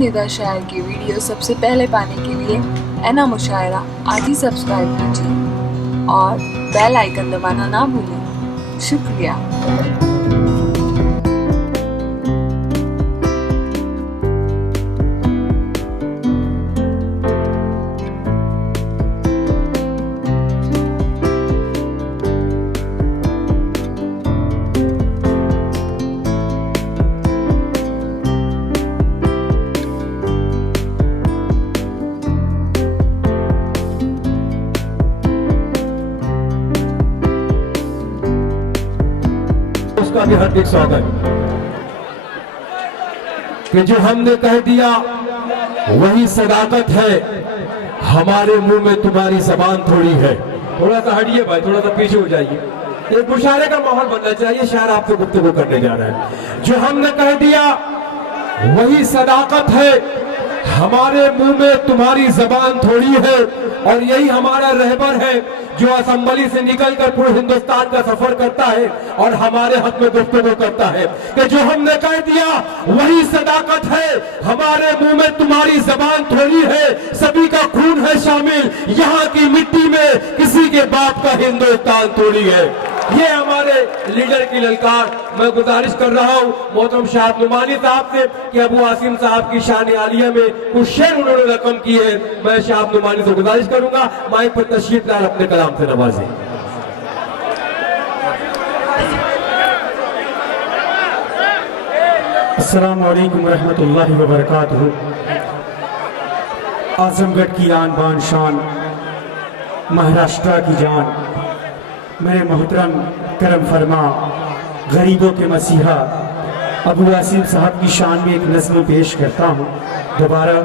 पसंदीदा शायर की वीडियो सबसे पहले पाने के लिए एना मुशायरा आज ही सब्सक्राइब कीजिए और बेल आइकन दबाना ना भूलें। शुक्रिया। उसका भी हार्दिक स्वागत। कि जो हमने कह दिया वही सदाकत है, हमारे मुंह में तुम्हारी जबान थोड़ी है। थोड़ा सा हटिए भाई, थोड़ा सा पीछे हो जाइए। एक मुशायरे का माहौल बनना चाहिए। शायर आपसे गुफ्तगू करने जा रहा है। जो हमने कह दिया वही सदाकत है, हमारे मुंह में तुम्हारी जबान थोड़ी है। और यही हमारा रहबर है जो असेंबली से निकलकर पूरे हिंदुस्तान का सफर करता है और हमारे हक में गुफ्तगू करता है कि जो हमने कह दिया वही सदाकत है, हमारे मुंह में तुम्हारी जबान थोड़ी है। सभी का खून है शामिल यहाँ की मिट्टी में, किसी के बाप का हिंदुस्तान थोड़ी है। ये हमारे लीडर की ललकार। मैं गुजारिश कर रहा हूँ मोहतरम शाह नुमानी साहब से कि अबू आसिम साहब की शान आलिया में कुछ शेर उन्होंने रकम की है। मैं शाह नुमानी से गुजारिश करूंगा माइक पर तशरीफ लाए अपने कलाम से नवाजें। अस्सलामु अलैकुम रहमतुल्लाहि व बरकातुहू। आजमगढ़ की आन बान शान, महाराष्ट्र की जान, मेरे मोहतरम करम फरमा गरीबों के मसीहा अबू आसिम साहब की शान में एक नज़्म पेश करता हूँ। दोबारा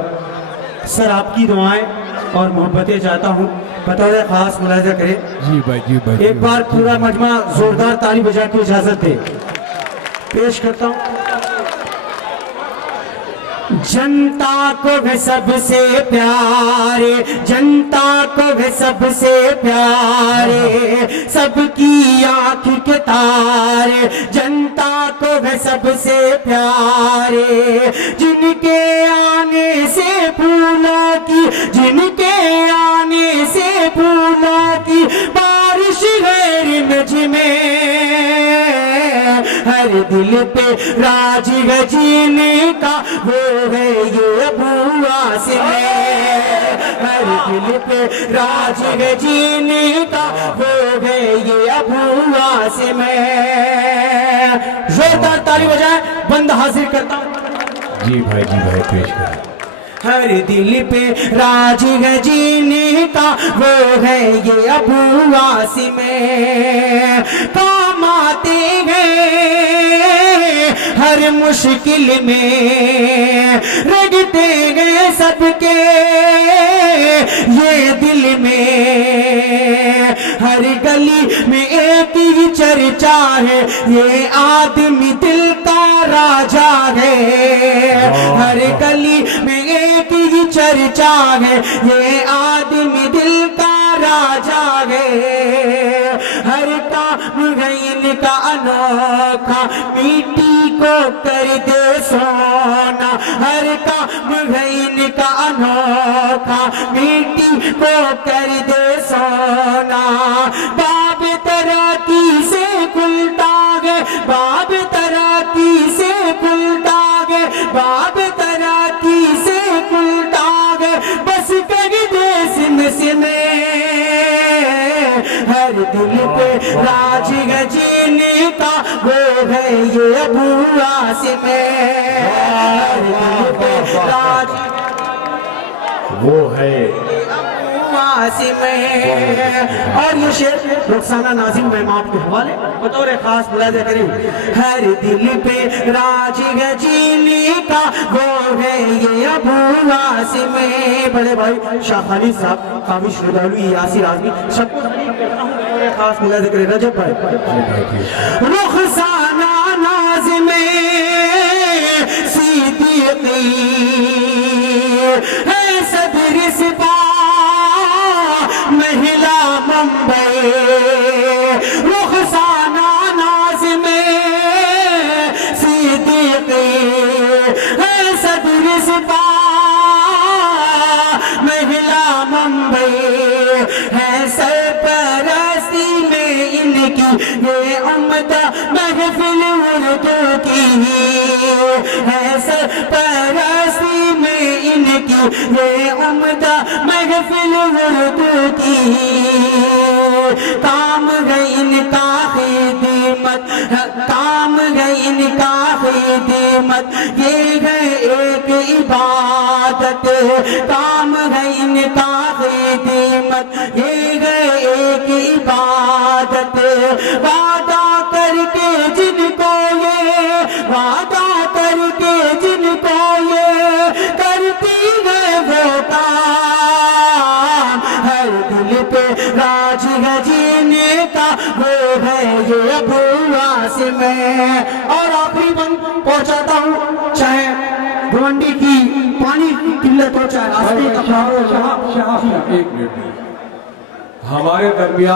सर आपकी दुआएं और मोहब्बतें चाहता हूँ, बतौर खास मुलाजा करें। जी भाई, जी भाई। एक बार पूरा मजमा जोरदार ताली बजा के इजाजत दे। पेश करता हूँ। जनता को वे सबसे प्यारे, जनता को वे सबसे प्यारे, सबकी आँख के तारे, जनता को वे सबसे प्यारे। जिनके आने से फूलों की, जिनके आने से फूलों की बारिश है रिमझ में, हर दिल पे राज गजीने का वो है ये अबू आसिम। हर दिल पे राज गजीने का वो है ये अबू आसिम। जोरदार ताली बजाएं, बंद हाजिर करता हूं। जी भाई, जी भाई, पेश करें। हर दिल पे राज गजीने का वो है ये अबू आसिम। काम आते हैं हर मुश्किल में, रगते गए सबके ये दिल में। हर गली में एक ही चर्चा है, ये आदमी दिल का राजा है। हर गली में एक ही चर्चा है, ये आदमी दिल का राजा है। हर काम है इनका अनोखा, मिट्टी को कर दे सोना। हर काम है इनका अनोखा, मिट्टी को कर दे सोना। बाब तरक्की से खुलता है, बाब तरक्की से खुलता है, बाब तरक्की से खुलता है, बस कर दे सिम हर दिल पे राज गजीने का वो है ये अबू आसिम। हर दिल पे राज वो है अबू आसिम। और ये शेर रुखसाना नाज़िम मेहमान के हवाले बतौर खास मुलाजा करें। हर दिल पे राज गजीने का वो है ये अबू आसिम। बड़े भाई शाह खालिद साहब, काफी श्रद्धालु यासिर आजमी, सबको खास मुलाजा करें। रजब भाई रुखसाना नाज़िम सिद्दीक़ी है, सदर सिपा महिला मुंबई। रुखसाना नाज़िम सिद्दीक़ी है, सदर सिपा तांबे है सरपरस्ती में इनकी ये उम्दा महफिल उर्दू की है सरपरस्ती में इनकी ये उम्दा महफिल उर्दू की काम गई इनका खिदमत काम गई इनका खिदमत ये है एक इबादत काम है इनका खिदमत ये है एक इबादत वादा करके जिनको ये वादा करके जिनको ये करती है वो काम हर दिल पे राज है जीने का वो है ये अबू आसिम। और आखिरी बंद पहुंचाता हूँ, चाहे भिवंडी की पानी की किल्लत हो चाहे रास्ते का एक मिनट हमारे दरमियान